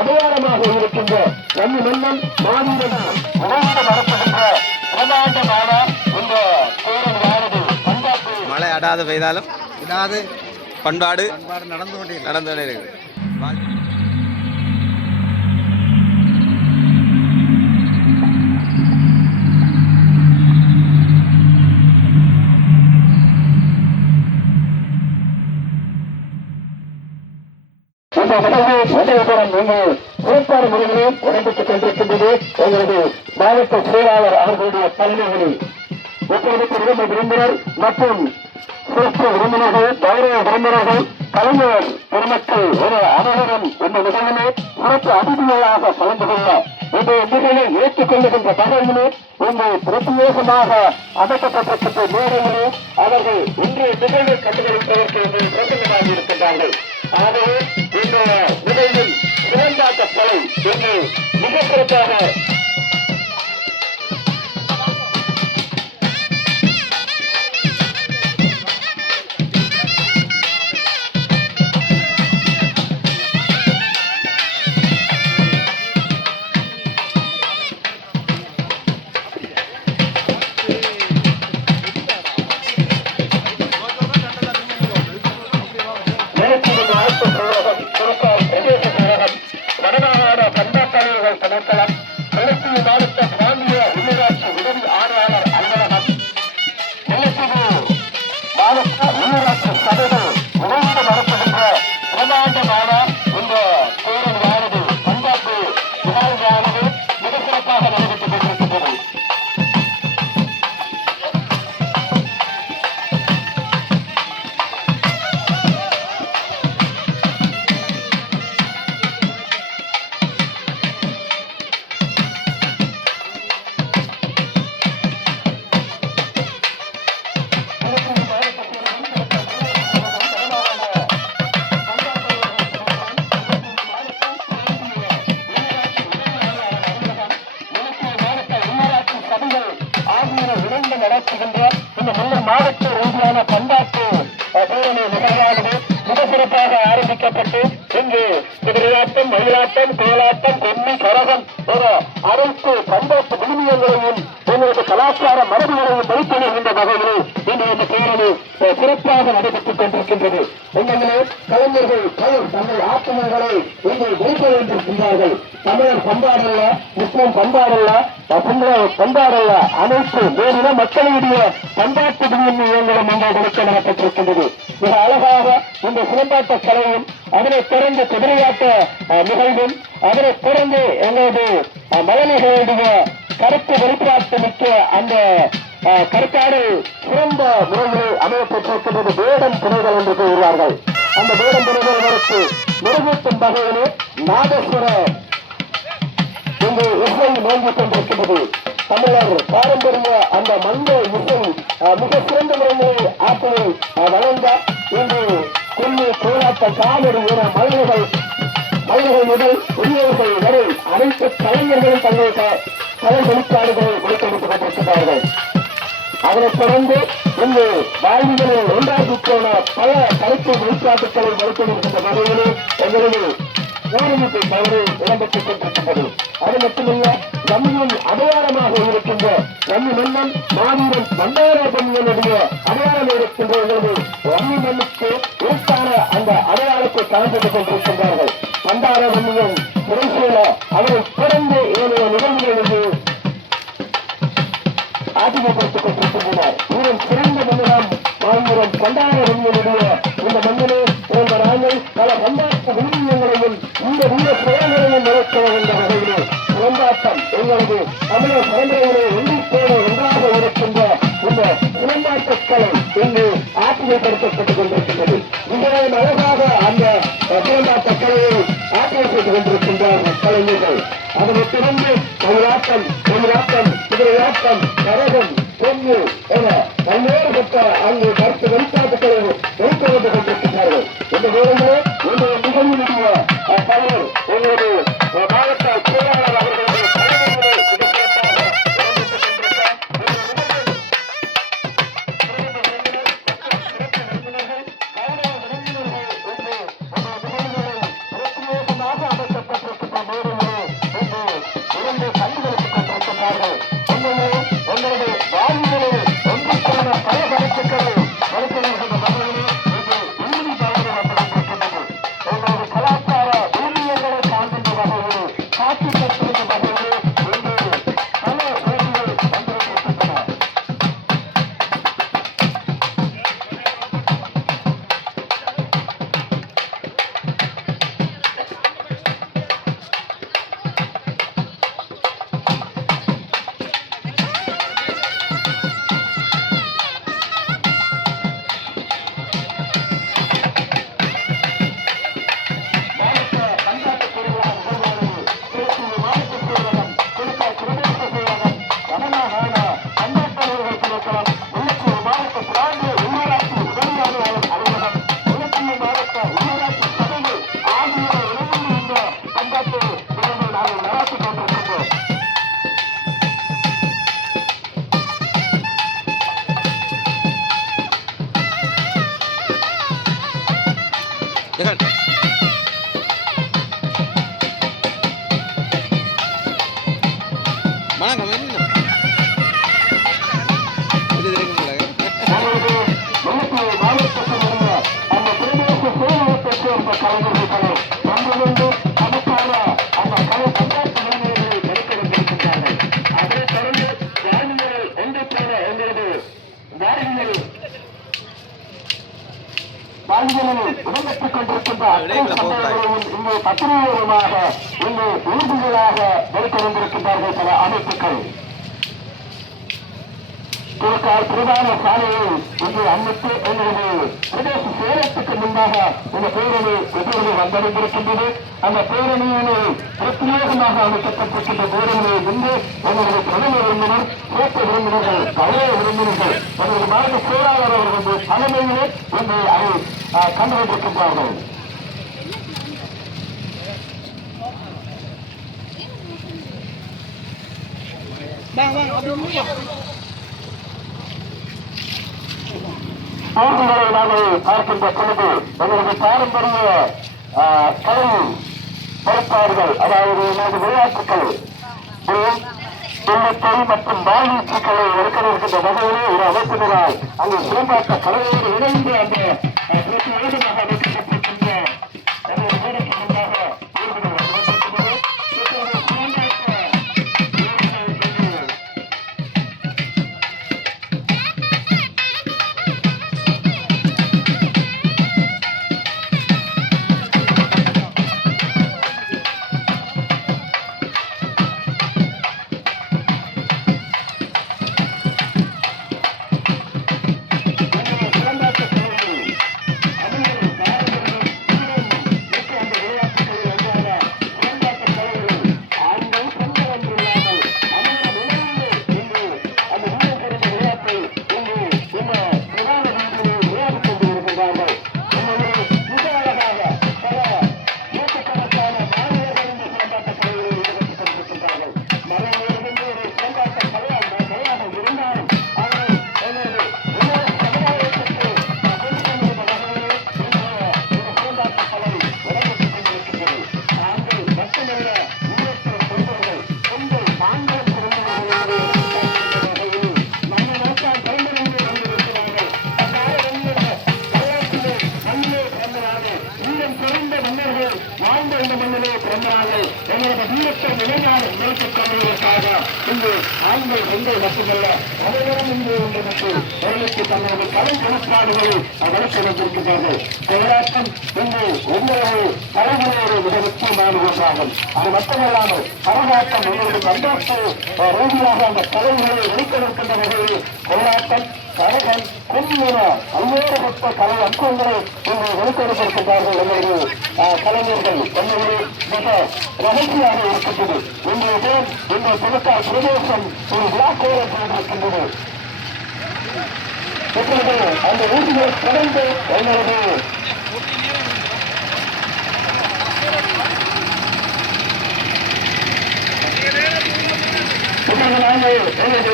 அடையாளமாக இருக்கின்ற ரம்மி மன்னன் மாவீரன் உணர்ந்து வரப்படுகின்ற பிரமாண்டமான இந்த கோயிலானது பண்பாட்டு மழை அடாது பெய்தாலும் இடாது பண்பாடு நடந்து கொண்டே இருக்குது. சிறப்பான முறையிலே உடம்புக்கு சென்றிருக்கின்றது எங்களது மாவட்ட செயலாளர் அவர்களுடைய தலைமைகளில் ஒப்படைப்பு விரும்ப விருந்தினர் மற்றும் சிறப்பு விருந்தினர்கள் கௌரவ விருந்தினர்கள் கலைஞர் பெருமக்கள் ஒரு அனைவரும் இந்த நிகழ்விலே சிறப்பு அதிதிகளாக கலந்து கொள்ள இந்த நிகழ்வை ஏற்றுக் கொள்ளுகின்ற தகவலிலே இன்று பிரத்யேகமாக அமைக்கப்பட்டிருக்கின்ற மேடையிலே அவர்கள் இன்றைய நிகழ்வை கண்டுகளிப்பதற்கு இன்று பிரசன்னமாக இருக்கின்றார்கள். ஆகவே இந்த நிகழ்வில் சிறந்தாட்ட கலை இன்று மிக சிறப்பாக நடத்துகின்ற இந்த முன்னர் மாவட்ட ரீதியான பண்பாட்டு பேரணி நிகழ்வானது மிக சிறப்பாக ஆரம்பிக்கப்பட்டு இங்கு குதிரையாட்டம், மயிலாட்டம், கோலாட்டம், கொம்மி, கரகம் என அனைத்து பண்பாட்டு விழுமியங்களையும் எங்களது கலாச்சார மரபுகளையும் வெளிப்படுகின்ற வகையில் இன்று இந்த பேரணி சிறப்பாக நடைபெற்றுக் கொண்டிருக்கின்றது. எங்களே கலைஞர்கள் பலர் தங்கள் ஆத்மங்களை இன்று வெளிப்படுகின்றார்கள். தமிழர் பண்பாடல்ல, முஸ்லிம் பண்பாடல்ல, சிங்கள பண்பாடல்ல, அனைத்து வேறின மக்களுடைய பண்பாட்டு விழுமியங்களும் இங்கே கொடுக்க நடப்பட்டிருக்கின்றது. மிக அழகாக இந்த சிலம்பாட்ட கலையும் அதனைத் தொடர்ந்து குதிரையாட்ட நிகழ்வும் அதனைத் தொடர்ந்து எங்களது மலைநிகளுடைய கருத்து வெளிப்பாட்டு மிக்க அந்த கருத்தாடு சிறந்த முறையில் அமையப்பட்டிருக்கின்றது. வேடம் துணைகள் என்று கூறுவார்கள். அந்த வேடம் துணைகளுக்கு நிறைவேற்றும் வகையிலே நாதஸ்வர இங்கு இசை நோங்கிக் கொண்டிருக்கின்றது. தமிழர் பாரம்பரிய அந்த மந்த இசை மிக சிறந்த முறையில் ஆற்றலை வழங்க இன்று கொல்லி, கோலாட்ட, காலடி என மலைகள் முதல் பெரியவர்கள் வரை அனைத்து கலைஞர்களும் தங்கள் கலை வெளிப்பாடுகளை வெளிப்படுத்திக் கொண்டிருக்கிறார்கள். அதனைத் தொடர்ந்து இங்கு வாழ்விகளில் ஒன்றாகி போன பல கருத்து வெளிப்பாட்டுகளை வெளிப்படுகின்ற வகையிலே எங்களது ஊரமைப்பு தவறு இடம்பெற்றுக் கொண்டிருக்கின்றது. அது மட்டுமல்ல, ரம்மியின் அடையாளமாக இருக்கின்ற ரம்மி மன்னன் மாவீரன் பண்டாரபன்யனுடைய அடையாளம் இருக்கின்ற எங்களது ரம்மி மண்ணுக்கு உறுத்தான அந்த அடையாளத்தை காண்பித்துக் கொண்டிருக்கின்றார்கள். பண்டாரபன்யன் குறைசூழ அவரை தொடர்ந்து ஏனைய நிகழ்வுகளிலிருந்து ஆதிக்கப்படுத்திக் கொண்டிருக்கின்றனர். இவரும் சிறந்த மன்னராம் மாவீரன் பண்டாரபன்யனுடைய இந்த மன்னனே போன்ற நாங்கள் பல பண்பாட்டு விழுமியங்களையும் இந்த வீர செயல்களையும் நிலைக்க என்ற வகையிலே சிலம்பாட்டம் எங்களது தமிழர் பரம்பரையிலே ஒன்றிப்போடு ஒன்றாக இருக்கின்ற இந்த சிலம்பாட்டக்கலை இங்கு ஆற்றியப்படுத்தப்பட்டுக் கொண்டிருக்கின்றது. மிகவும் அழகாக அந்த சிலம்பாட்டக்கலையை ஆற்றல் செய்து கொண்டிருக்கின்றார்கள் கலைஞர்கள். அதனைத் தொடர்ந்து மயிலாட்டம், குதிரையாட்டம், கரகம், கொம்பு என ஆங்கிலில் இடம்பெற்றுக் கொண்டிருக்கின்ற அத்தனை சண்டைகளையும் இங்கே பத்திரிகையுமாக இங்கு ஊர்திகளாக வெளிக்கொண்டிருக்கின்றார்கள் பல அமைப்புகள். திருக்கால் பிரதான சாலையை இன்று அன்னைக்கு எங்களது பிரதேச சேலத்துக்கு முன்பாக இந்த பேரணி எதிர்வு வந்தடைந்திருக்கின்றது. அந்த பேரணியினை பிரத்யேகமாக அமைக்கப்பட்டிருக்கின்ற பேரணியை முன்பு எங்களது பிரதம விருந்தினர், சிறப்பு விருந்தினர்கள், கௌரவ விருந்தினர்கள், எங்களது மாநில செயலாளர் அவர்களது தலைமையிலே இன்று அதை கண்டுகொண்டிருக்கின்றார்கள். போட்டிகளை நாங்கள் பார்க்கின்ற பொழுது எங்களது பாரம்பரிய கலை பொறுப்பாளர்கள், அதாவது நமது விளையாட்டுக்கள் வெள்ளத்தை மற்றும் வாழ்வீச்சுக்களை எடுக்கின்ற வகையிலே ஒரு அமைப்பினரால் அங்கு சிறப்பாட்ட கலையோடு இணைந்து அந்த பிரத்யேகமாக அமைக்கப்பட்டிருக்கின்ற அது மட்டுமல்லாமல் கரகாட்டம் வந்தாட்டு ரீதியாக அந்த கலைகளை வெளிக்கொடுக்கின்ற வகையில் கோலாட்டம், கரகம், கும்மின பல்வேறுபட்ட கலை அம்சங்களை இன்று வெளிக்கொடுத்திருக்கின்றார்கள். எங்களது கலைஞர்கள் என்பது மிக ரகசியாக இருக்கின்றது. இன்றைய தினம் இந்த புதுக்கால் பிரதேசம் ஒரு விழாக்கோலம் கொண்டிருக்கின்றது. இப்பொழுது அந்த ஊர்திகளை தொடர்ந்து எங்களது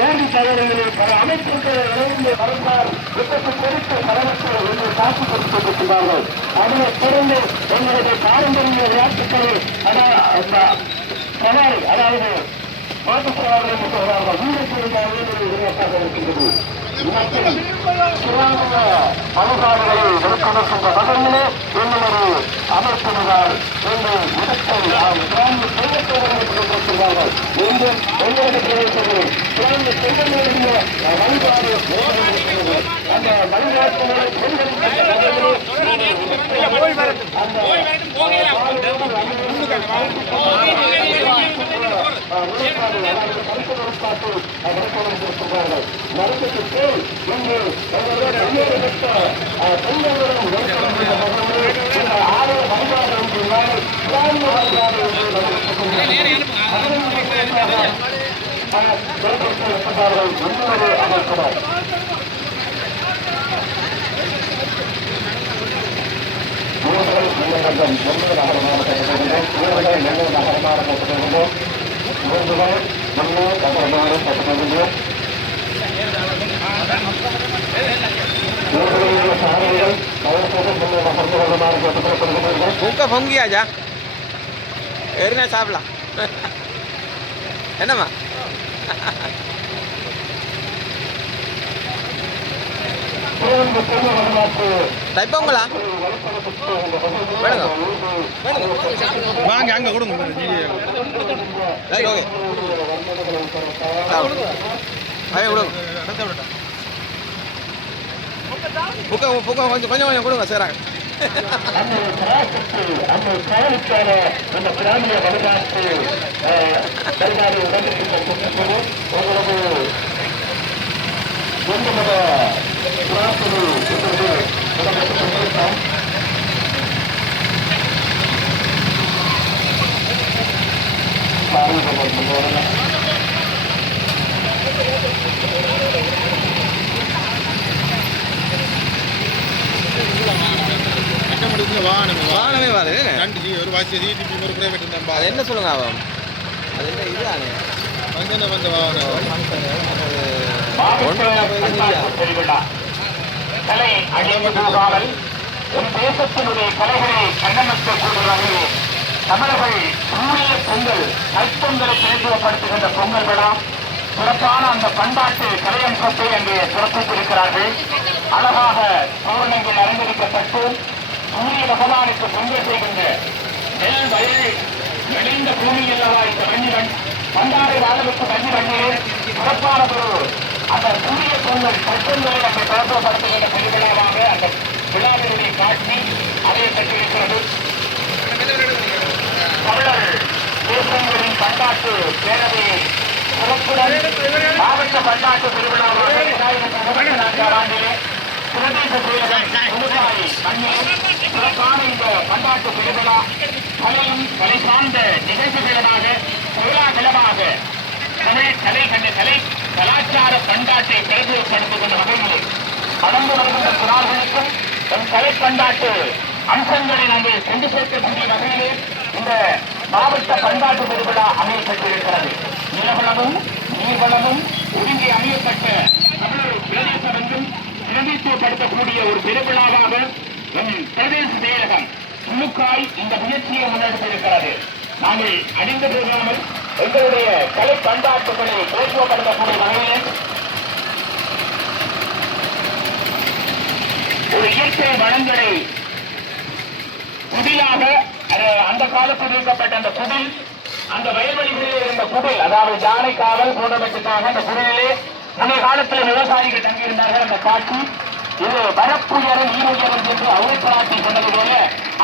ஊர்தி தலைவர்களில் பல அமைப்புகளை இணைந்து வரலாறு விபத்து குறித்த பரவத்தை இன்று காத்துக் கொடுத்திருக்கின்றார்கள். அதனைத் தொடர்ந்து எங்களது பாரம்பரிய விளையாட்டுக்களை சவாரி, அதாவது மாட்டு சவாரி என்று சொல்வார்கள், வீரத்திற்கு விளையாட்டாக இருக்கின்றது. பலகாடுகளை வெளிக்கொண்டிருக்கின்ற வகையிலே எங்களது அமைப்பினரால் இந்த இடத்தை கிராமிய செய்யப்படுகிறார்கள். மீண்டும் எங்களது பிரதேசங்களில் கிராமிய செய்யக்கூடிய வழிபாடு அந்த வழிபாட்டுகளை மருத்துவத்திற்கு இன்று ஆலய வழிபாடு என்றால் கிராமிய வழிபாடு செயல்படுத்தப்பட்டார்கள் முன்னோரு அமைப்பினர். भूख भंगी आजा एरिना सापला என்னம்மா தைப்பங்களா வேணுங்க வாங்க அங்கே கொடுங்க ஓகே அதே கொடுங்க புக்க புக்க கொஞ்சம் கொஞ்சம் கொஞ்சம் கொடுங்க சேராங்க அன்னை திராசத்து அன்னை காவலுக்கான இந்த பிராமிய வழிகாட்டு வழிகாடு உடனிருக்கின்ற சுற்றுச்சூழல் உங்களது எந்தவித திராசது என்பது இடம்பெற்றுக் கொண்டிருக்கிறோம். வாகனமே வாரு ஒரு வாசி ஒரு பிரைவேட் நம்ப அது என்ன சொல்லுங்க அவன் அது என்ன இதுதானே வந்த வந்த வாகனம் கலை அழிந்து போகாமல் ஒரு தேசத்தினுடைய கலைகளை கண்டமைக்கக்கூடிய வகையில் தமிழர்கள் சூரிய பொங்கல் கைப்பொங்கலை பிரதிநிதித்துவப்படுத்துகின்ற பொங்கல் விழா சிறப்பான அந்த பண்பாட்டு கலையம்சத்தை அங்கே சிறப்பித்திருக்கிறார்கள். அழகாக தோரணங்கள் அலங்கரிக்கப்பட்டு சூரிய பகவானுக்கு பொங்கல் செய்கின்ற நெல் வயல் விளைந்த பூமி அல்லவா இந்த மண்ணிவன் பண்டாரை வாழ்வுக்கு மண்ணிவண்ணில் சிறப்பானதொரு அந்த சூரிய பொங்கல் கைப்பொங்கலை அங்கே பிரதிநிதித்துவப்படுத்துகின்ற பெருவிழாவாக அந்த விழாவினுடைய காட்சி அதை பெற்றிருக்கிறது. தமிழர் தேசங்களின் பண்பாட்டு பேரவை சிறப்புடன் மாவட்ட பண்பாட்டு திருவிழாவாக 2024 ஆண்டிலே பிரதேச சிறப்பான இந்த பண்பாட்டு திருவிழா கலையும் கலை சார்ந்த நிகழ்ச்சிகளமாக கோலாகலமாக தமிழ் கலை கலாச்சார பண்பாட்டை பிரதிநிதித்துவப்படுத்துகின்ற வகையில் கடந்து வருகின்ற குரார்களுக்கும் நம் கலை பண்பாட்டு அம்சங்களை நாங்கள் கொண்டு சேர்க்கக்கூடிய வகையிலே இந்த மாவட்ட பண்பாட்டு திருவிழா அமையப்பட்டிருக்கிறது. நிலவளமும் நீர்வளமும் ஒருங்கி அமையப்பட்ட தமிழர் பிரதேசம் என்றும் பிரதிநிதித்துவப்படுத்தக்கூடிய ஒரு பெருவிழாவாக நம் பிரதேச செயலகம் சுமுக்காய் இந்த முயற்சியை முன்னெடுத்திருக்கிறது. நாங்கள் அணிந்து போகாமல் எங்களுடைய கலை பண்பாட்டுகளை பேசுவப்படுத்தக்கூடிய வகையில் ஒரு இயற்கை வளங்களை குடிலாக அந்த காலத்தில் வைக்கப்பட்ட அந்த குடில் அந்த வயல்வெளிகளில் இருந்த குடில் அதாவது ஜானை காவல் போன்றவற்றுக்காக அந்த குடிலே முன்னைய காலத்தில் விவசாயிகள் தங்கியிருந்தார்கள். அந்த காட்சி இது வரப்புயர நீருயரம் என்று அவைப்படாட்டி சொன்னது போல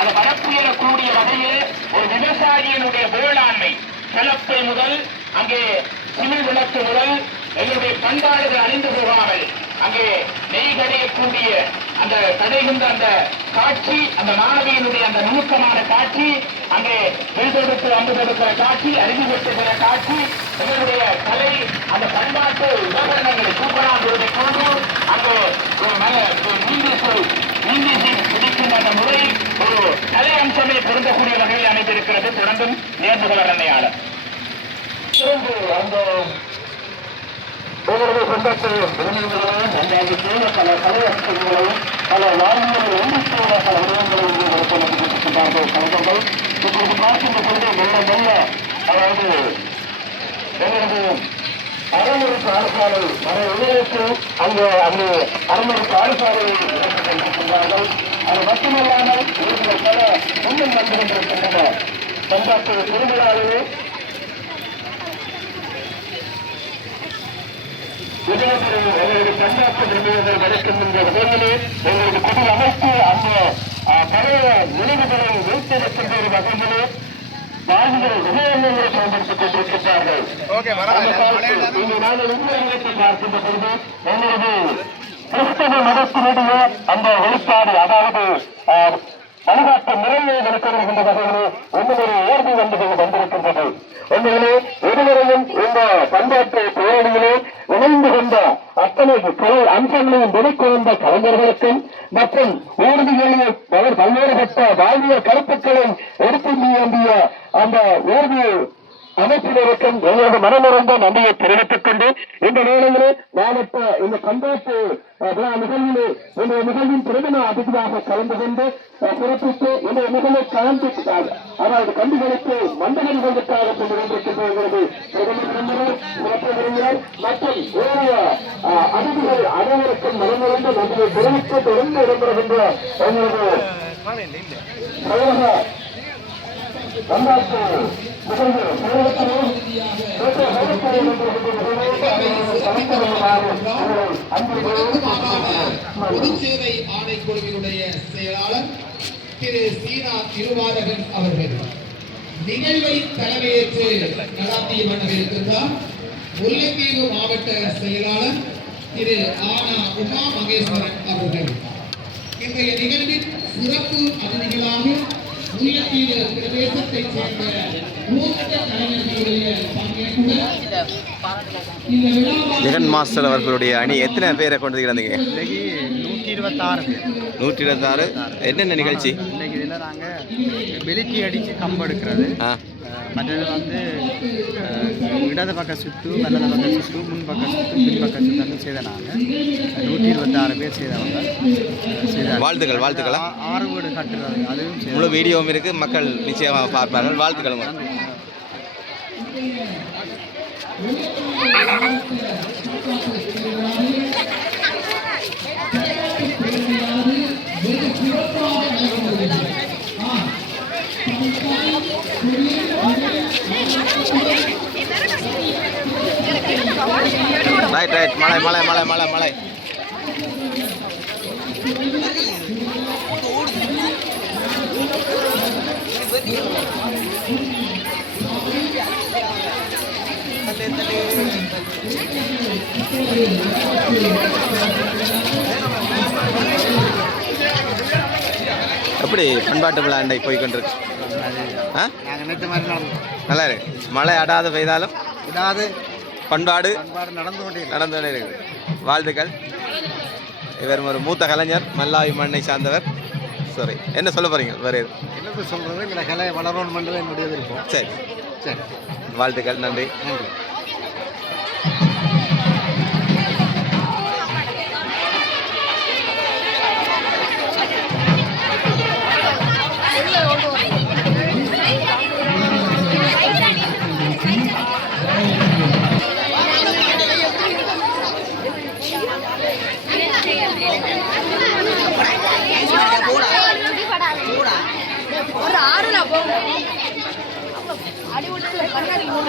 அது வரப்புயரக்கூடிய வகையில் ஒரு விவசாயியினுடைய வேளாண்மை கலப்பை முதல் அங்கே சிவில் விளக்கு முதல் எங்களுடைய பண்பாடுகள் அழிந்து போகாமல் அங்கே நெய் கடையக்கூடிய அந்த கடைகின்ற அந்த காட்சி அந்த மாணவியினுடைய அந்த நுணுக்கமான காட்சி அங்கே விழுதெடுத்து அம்பு கொடுக்கிற காட்சி அறிவு பெற்றுகிற காட்சி எங்களுடைய கலை அந்த பண்பாட்டு உபகரணங்களை சூப்பராக கொண்டு அங்கே நீந்தி பிடிக்கின்ற அந்த முறை ஒரு கலை அம்சமே பொருந்தக்கூடிய வகையில் அமைந்திருக்கிறது. தொடர்ந்தும் நேர்முகவர் அன்னையாளர் அந்த உங்களுடைய சொந்தத்தையும் விரும்புகளையும் அன்றைய செய்த பல கலையம்சங்களையும் பல வாழ்வியல் எண்ணிக்கையான பல உருவங்களையும் கொடுத்திருக்கின்றார்கள் கலைஞர்கள். இப்பொழுது பார்க்கின்ற பொழுது மெல்ல மெல்ல அதாவது எங்களது அறமுறைக்கு ஆளுசாலை மன உதவிக்கு அங்கே அறமுறைக்கு ஆளுசாலையை கொண்டிருக்கின்றார்கள். அது மட்டுமல்லாமல் இவர்கள் பல முன்னும் வந்து கொண்டிருக்கின்றன. பண்பாட்டு திருவிழாவிலே எங்களுடைய பண்பாட்டு நிலையங்கள் நடக்கின்ற வகையிலே எங்களுடைய குடில் அமைத்து அந்த பழைய நினைவுகளை வைத்திருக்கின்ற ஒரு வகையிலே வாழ்வுகள் விஜயங்களை பயன்படுத்திக் கொண்டிருக்கின்றார்கள். நாங்கள் உண்மையை பார்க்கின்ற பொழுது எங்களது கிறிஸ்தவ மதத்தினுடைய அந்த வெளிப்பாடு அதாவது வழிகாட்டு முறையை நடத்துகின்ற வகையிலே ஒன்றும் ஊர்தி வந்து வந்திருக்கின்றது. உண்மையிலே இதுவரையும் இந்த பண்பாட்டு பேரணியிலே இணைந்து கொண்ட அத்தனை கலை அம்சங்களையும் வெளிக்கொண்ட கலைஞர்களுக்கும் மற்றும் ஊர்திகளிலே பல்வேறுபட்ட வாழ்வியல் கருத்துக்களை எடுத்து வேண்டிய அந்த ஊர்தி அமைப்பினருக்கும் எங்களது மனமுறந்த நன்றியை தெரிவித்துக் கொண்டு இந்த வேளையிலே மாவட்ட இந்த பண்பாட்டு நிகழ்விலே இந்த நிகழ்வின் பிரதம அதிதியாக கலந்து கொண்டு சிறப்பித்து இந்த நிகழ்வை கலந்து அதாவது கண்டுகளுக்கு மண்டல நிகழ்வுக்காக கொண்டு கொண்டிருக்கின்ற எங்களது பிரதமர் சிறப்பு விருந்தினர் மற்றும் ஏனைய அதிதிகள் அனைவருக்கும் மனமுறந்த நன்றியை தெரிவித்து தொடர்ந்து இடம்பெறுகின்ற எங்களது தமிழக பண்பாட்டு பொதுச்சேவை ஆணைக்குழுவினுடைய செயலாளர் திரு சீனா திருவாரகன் அவர்கள் நிகழ்வை தலைமையேற்று நடாத்திய மன்னர் இருக்கின்றார். முல்லைத்தீவு மாவட்ட செயலாளர் திரு ஆனா உமா மகேஸ்வரன் அவர்கள். இன்றைய நிகழ்வின் சிறப்பு அதிதிகளாக முல்லைத்தீவு பிரதேசத்தைச் சேர்ந்த மூத்த கலைஞர்களுடைய பங்கேற்புடன் இந்த விழாவாக ஜெகன் மாஸ்டர் அவர்களுடைய அணி எத்தனை பேரை கொண்டு வந்தீங்க? இன்னைக்கு 126 பேர். 126. என்னென்ன நிகழ்ச்சி? இன்னைக்கு இதில் நாங்கள் பெலிட்டி அடித்து கம்பு எடுக்கிறது, மற்றது வந்து இடது பக்க சுற்று, வலது பக்க சுற்று, முன் பக்க சுற்று, பின் பக்க சுற்று செய்த நாங்கள் 126 பேர் செய்தவங்க செய்தாங்க. வாழ்த்துக்கள். வாழ்த்துக்களா? 6 வீடு கட்டுறது அதுவும் முழு வீடியோவும் இருக்குது, மக்கள் நிச்சயமாக பார்ப்பார்கள். வாழ்த்துக்கள். ரைட். மழை. எப்படி பண்பாட்டு விழா அண்டை போய்கொண்டிருக்கு? நாங்கள் நினைத்த மாதிரி நடந்தோம். நல்லா இருக்கு. மழை அடாது பெய்தாலும் விடாது பண்பாடு நடந்து கொண்டே இருக்குது. வாழ்த்துக்கள். இவர் ஒரு மூத்த கலைஞர், மல்லாவி மண்ணை சார்ந்தவர். சரி, என்ன சொல்ல போறீங்க? வேறு என்ன சொல்கிறது, இந்த கலை வளரணும் பண்ணுறது என்னுடைய விருப்பம். சரி. வாழ்த்துக்கள். நன்றி. ஒரு ஆறுல போகும் அடி உள்ள கண்ணாடி போட